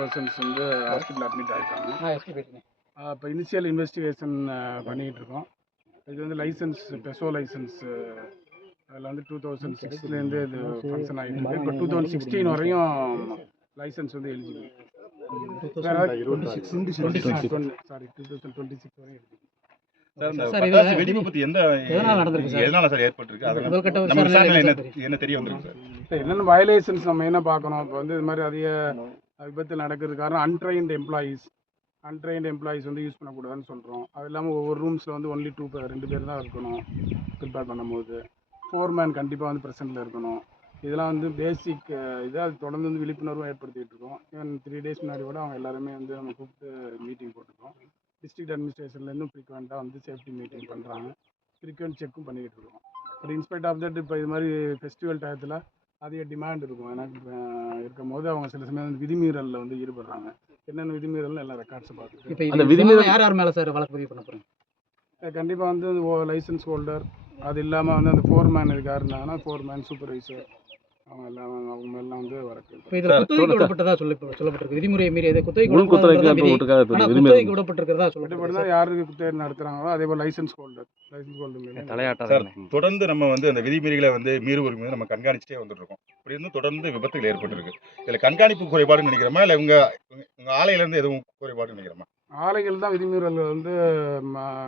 Patients வந்து hospital admit ஆகிருக்காங்க இப்போ இனிஷியல் இன்வெஸ்டிகேஷன் பண்ணிகிட்டு இருக்கோம். இது வந்து லைசன்ஸ் பெசோ லைசன்ஸ் அதில் வந்து டூ தௌசண்ட் சிக்ஸ்லேருந்து இது ஃபங்க்ஷன் ஆகிட்டு இருக்கு. இப்போ டூ தௌசண்ட் சிக்ஸ்டீன் வரையும் லைசன்ஸ் வந்து eligible sorry two thousand twenty six வரையும் என்னென்ன வயலேஷன்ஸ் நம்ம என்ன பார்க்கணும்? இப்போ வந்து இது மாதிரி அதிக விபத்து நடக்கிறது காரணம் அன்ட்ரெயின்ட் எம்ப்ளாயீஸ் அன்ட்ரெயின்ட் எம்ப்ளாயீஸ் வந்து யூஸ் பண்ணக்கூடாதுன்னு சொல்கிறோம் அது இல்லாமல் ஒவ்வொரு ரூம்ஸில் வந்து ஒன்லி டூ பேர் ரெண்டு பேர் தான் இருக்கணும். ப்ரிப்பேர் பண்ணும்போது. ஃபோர்மேன் கண்டிப்பாக வந்து ப்ரெசென்ட்டில் இருக்கணும். இதெல்லாம் வந்து பேசிக் இதாக அது தொடர்ந்து வந்து விழிப்புணர்வும் ஏற்படுத்திகிட்டு இருக்கோம். ஈவன் த்ரீ டேஸ் முன்னாடி கூட அவங்க எல்லாருமே வந்து நம்ம கூப்பிட்டு மீட்டிங் போட்டிருக்கோம். டிஸ்ட்ரிக்ட் அட்மினிஸ்ட்ரேஷன்லேருந்து ஃப்ரீக்வெண்ட்டாக வந்து சேஃப்டி மீட்டிங் பண்ணுறாங்க ஃப்ரீக்வெண்ட் செக்கும் பண்ணிக்கிட்டு இருக்கோம். பட் இன்ஸ்பைட் ஆஃப் தட் இப்போ இது மாதிரி ஃபெஸ்டிவல் டயத்தில் அதிக டிமாண்ட் இருக்கும். எனக்கு இருக்கும் போது அவங்க சில சமயம் வந்து விதிமீறலில் வந்து ஈடுபடுறாங்க. என்னென்ன விதிமீறல்னு எல்லாம் ரெக்கார்ட்ஸ் பார்த்துட்டு இப்போ அந்த விதிமுறை யார் யார் மேலே சார் வழக்கு பதிவு பண்ண போகிறோம் கண்டிப்பாக வந்து லைசன்ஸ் ஹோல்டர் அது இல்லாமல் வந்து அந்த ஃபோர்மேன் இருக்கா இருந்தாங்கன்னா ஃபோர்மேன் சூப்பர்வைசர் அவங்க எல்லாம் அவங்க மேலாம் வந்து வரக்கு இப்போ இதில் குத்தகைக்கு விடப்பட்டதா சொல்லி சொல்லப்பட்டிருக்கு. விதிமுறையை மீறி எது? குத்தகைக்கு உள் குத்தகைக்கு விதி குத்தகைக்கு விடப்பட்டிருக்கிறதா மட்டும் சொல்லப்பட்டிருக்கு தான் யாருக்கு குத்தகை நடத்துகிறாங்களோ அதே போல் licence holder licence holder sir தொடர்ந்து நம்ம வந்து அந்த விதிமீறிகளை வந்து மீறுவோர் மீது நம்ம கண்காணிச்சுட்டே வந்துட்டு இருக்கோம் இப்படி இருந்து தொடர்ந்து விபத்துகள் ஏற்பட்டிருக்கு. இதுல கண்காணிப்பு குறைபாடுன்னு நினைக்கிறோமா? இல்ல உங்க உங்க- ஆலையில இருந்து எதுவும் குறைபாடுன்னு நினைக்கிறோமா? ஆலைகள் தான் விதிமீறல் வந்து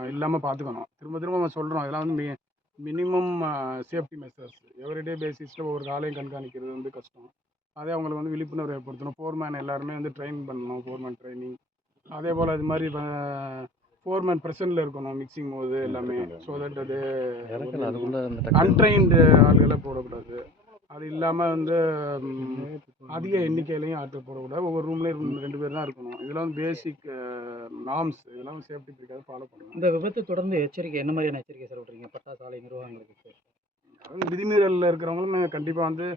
இல்லாமல் பார்த்துக்கணும் திரும்ப திரும்ப நம்ம சொல்கிறோம் இதெல்லாம் வந்து மி மினிமம் சேஃப்டி மெஷர்ஸ் எவ்ரிடே பேசிஸில் ஒவ்வொரு ஆலையும் கண்காணிக்கிறது வந்து கஷ்டம். அதே அவங்களுக்கு வந்து விழிப்புணர்வு ஏற்படுத்தணும். ஃபோர்மேன் எல்லாருமே வந்து ட்ரெயின் பண்ணணும். ஃபோர்மேன் ட்ரைனிங் அதே போல் இது மாதிரி ஃபோர்மேன் ப்ரெசன்ட்டில் இருக்கணும் மிக்சிங் போது எல்லாமே. ஸோ தட் அது அன்ட்ரைன்டு ஆளுகளை போடக்கூடாது. அது இல்லாமல் வந்து அதிக எண்ணிக்கையிலையும் ஆட்கள் போடக்கூடாது. ஒவ்வொரு ரூம்லேயும் ரெண்டு பேர் தான் இருக்கணும். இதெல்லாம் வந்து பேசிக் நார்ம்ஸ் இதெல்லாம் சேஃப்டி பிரிக்காத ஃபாலோ பண்ணணும் இந்த விபத்து தொடர்ந்து எச்சரிக்கை என்ன மாதிரியான எச்சரிக்கை சார் விட்றீங்க பட்டாசு ஆலை நிர்வாகங்களுக்கு சார் அதாவது விதிமீறலில் இருக்கிறவங்களும் கண்டிப்பாக வந்து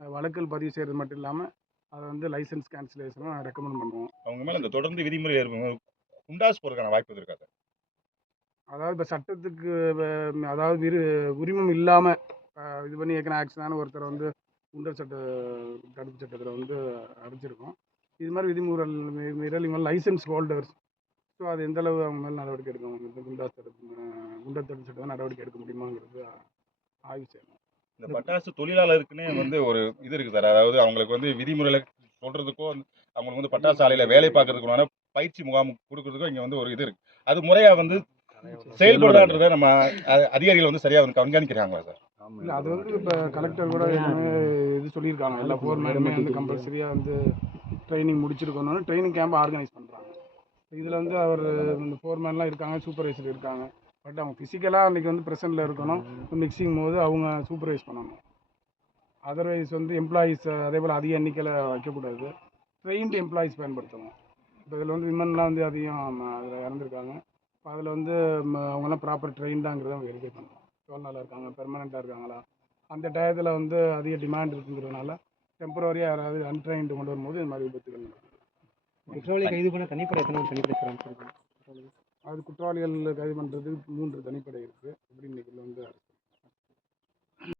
வழக்குகள் பதிவு செய்கிறது மட்டும் இல்லாமல் அதை வந்து லைசன்ஸ் கேன்சலேஷனும் ரெக்கமெண்ட் பண்ணுவோம். அவங்க மேல இந்த தொடர்ந்து விதிமுறை இருக்கும் குண்டாஸ் போறதுக்கான வாய்ப்பு இருக்கா சார்? அதாவது இப்போ சட்டத்துக்கு அதாவது விரு உரிமம் இல்லாமல் இது பண்ணி ஏற்கனவே ஆக்ஷனான ஒருத்தரை வந்து குண்டர் சட்ட தடுப்பு சட்டத்தில் வந்து அடைச்சிருக்கோம். இது மாதிரி விதிமுறல் மீ- மீறல் இவங்க லைசன்ஸ் ஹோல்டர்ஸ் ஸோ அது எந்த அளவு அவங்க மேலே நடவடிக்கை எடுக்க முடியும் குண்டாஸ் தடுப்பு குண்டர் தடுப்பு சட்டம் நடவடிக்கை எடுக்க முடியுமாங்கிறது ஆய்வு செய்யணும். இந்த பட்டாசு தொழிலாளருக்குன்னே வந்து ஒரு இது இருக்கு சார். அதாவது அவங்களுக்கு வந்து விதிமுறைகளை சொல்றதுக்கோ அவங்களுக்கு வந்து பட்டாசு ஆலையில வேலை பார்க்கறதுக்குமான பயிற்சி முகாம் கொடுக்கறதுக்கோ இங்க வந்து ஒரு இது இருக்கு. அது முறையா வந்து செயல்படுதான்றதை நம்ம அ- அதிகாரிகள் வந்து சரியா வந்து கண்காணிக்கிறாங்களா சார்? இல்லை அது வந்து இப்போ கலெக்டர் கூட இது சொல்லியிருக்காங்க. எல்லா ஃபோர்மேனுமே வந்து கம்பல்சரியாக வந்து ட்ரைனிங் முடிச்சிருக்கணும்னு ட்ரைனிங் கேம்ப் ஆர்கனைஸ் இதில் வந்து அவர் இந்த ஃபோர்மேன்லாம் இருக்காங்க சூப்பர்வைசர் இருக்காங்க. பட் அவங்க ஃபிசிக்கலாக அன்றைக்கி வந்து ப்ரெசென்ட்டில் இருக்கணும். மிக்சிங் போது அவங்க சூப்பர்வைஸ் பண்ணணும். அதர்வைஸ் வந்து எம்ப்ளாயீஸ் அதே போல் அதிக எண்ணிக்கையில் வைக்கக்கூடாது. ட்ரெயின்டு எம்ப்ளாயீஸ் பயன்படுத்தணும். இப்போ இதில் வந்து விமன்லாம் வந்து அதிகம் அதில் இறந்துருக்காங்க. அதில் வந்து அவங்களாம் அவங்கெல்லாம் ப்ராப்பர் ட்ரெயின்டாங்கிறத அவங்க வெரிஃபை பண்ணணும். எவ்வளோ நாளாக இருக்காங்க பெர்மனெண்ட்டாக இருக்காங்களா? அந்த டயத்தில் வந்து அதிக டிமாண்ட் இருக்குங்கிறதுனால டெம்பரவரியாக யாராவது அன்ட்ரைன்டு கொண்டு வரும்போது இந்த மாதிரி விபத்துகள் நடக்கும். குற்றவாளி கைது பண்ண தனிப்படை எத்தனை தனிப்படை அது குற்றவாளிகள் கைது பண்ணுறதுக்கு மூன்று தனிப்படை இருக்குது அப்படின்னு இன்னைக்கு வந்து அரசு